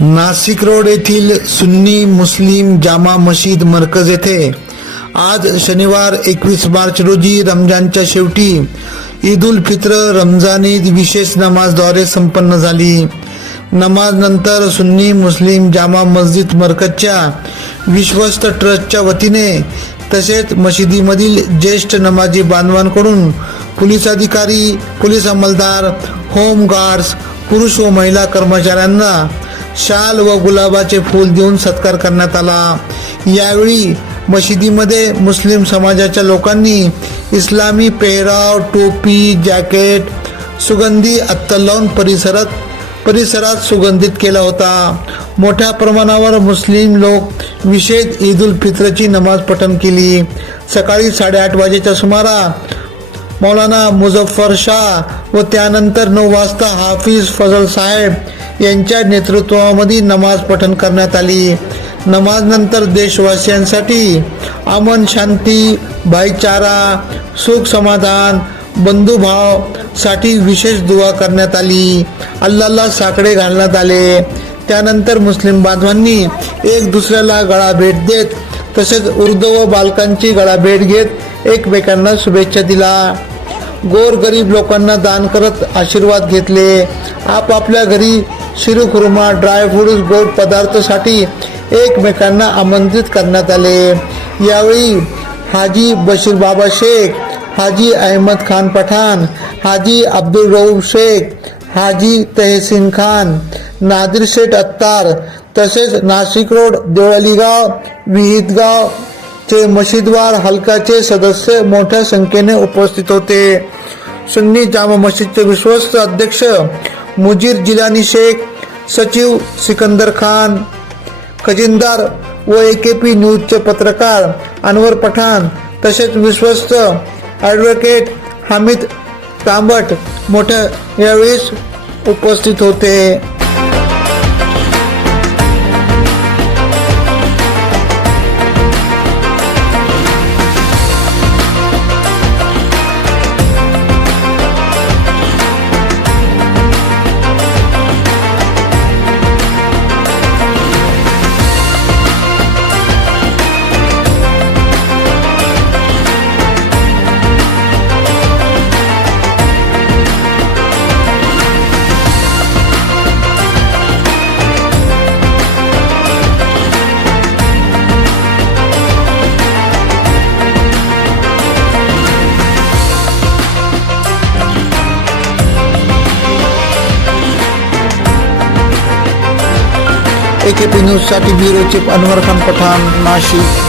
Nashik road येथील सुन्नी मुस्लिम जामा मशीद मरकज येथे आज शनिवार 21 मार्च रोजी रमजानच्या शेवटी ईद उल फित्र रमजान ईद विशेष नमाजद्वारे संपन्न झाली। नमाज नंतर सुन्नी मुस्लिम जामा मस्जिद मरकजच्या विश्वस्त ट्रस्टच्या वतीने तसेच मशिदीमधील ज्येष्ठ नमाजी बांधवांकडून पोलीस अधिकारी, पोलीस अंमलदार, होम गार्ड्स, पुरुष व महिला कर्मचाऱ्यांना शाल व गुलाबाचे फूल देऊन सत्कार करण्यात आला। यावेळी मशिदीमध्ये मुस्लिम समाजाच्या लोकांनी इस्लामी पेहराव, टोपी, जॅकेट, सुगंधी अत्तर लावून परिसरात सुगंधित केला होता। मोठ्या प्रमाणावर मुस्लिम लोक विशेष ईद उल फित्रची नमाज पठण केली। सकाळी 8:30 वाजेच्या सुमारास मौलाना मुझफ्फर शाह व त्यानंतर 9 वाजता हाफिज फजल साहेब यांच्या नेतृत्वामध्ये नमाज पठण करण्यात आली। नमाज नंतर देशवासियांसाठी अमन, शांती, भाईचारा, सुख समाधान, बंधुभाव साठी विशेष दुआ करण्यात आली। अल्लाहला साकडे घालण्यात आले। त्यानंतर मुस्लिम बांधवांनी एक दुसऱ्याला गळा भेट देत तसेच वृद्ध व बालकांची गळा भेट घेत एकमेकांना शुभेच्छा दिला। गोरगरीब लोकांना दान करत आशीर्वाद घेतले। आपापल्या घरी शिरखुर्मा, ड्रायफ्रूट्स, गोड पदार्थासाठी एकमेकांना आमंत्रित करण्यात आले। यावेळी हाजी बशीर बाबा शेख, हाजी अहमद खान पठाण, हाजी अब्दुल रऊफ शेख, हाजी तहसीन खान, नादिर शेठ अत्तार तसेच नाशिक रोड, देवळालीगाव, विहितगाव चे मशीदवार हलकाचे सदस्य मोठ्या संख्येने उपस्थित होते। सुन्नी जामा मशीदचे विश्वस्त अध्यक्ष मुजीर जिलानी शेख, सचिव सिकंदर खान, खजिनदार व AKP न्यूजचे पत्रकार अनवर पठाण तसेच विश्वस्त ॲडव्होकेट हामिद तांबट मोठ्या यावेळी उपस्थित होते। AKP न्यूज साठी ब्युरो चीफ अनवर खान पठाण, नाशिक।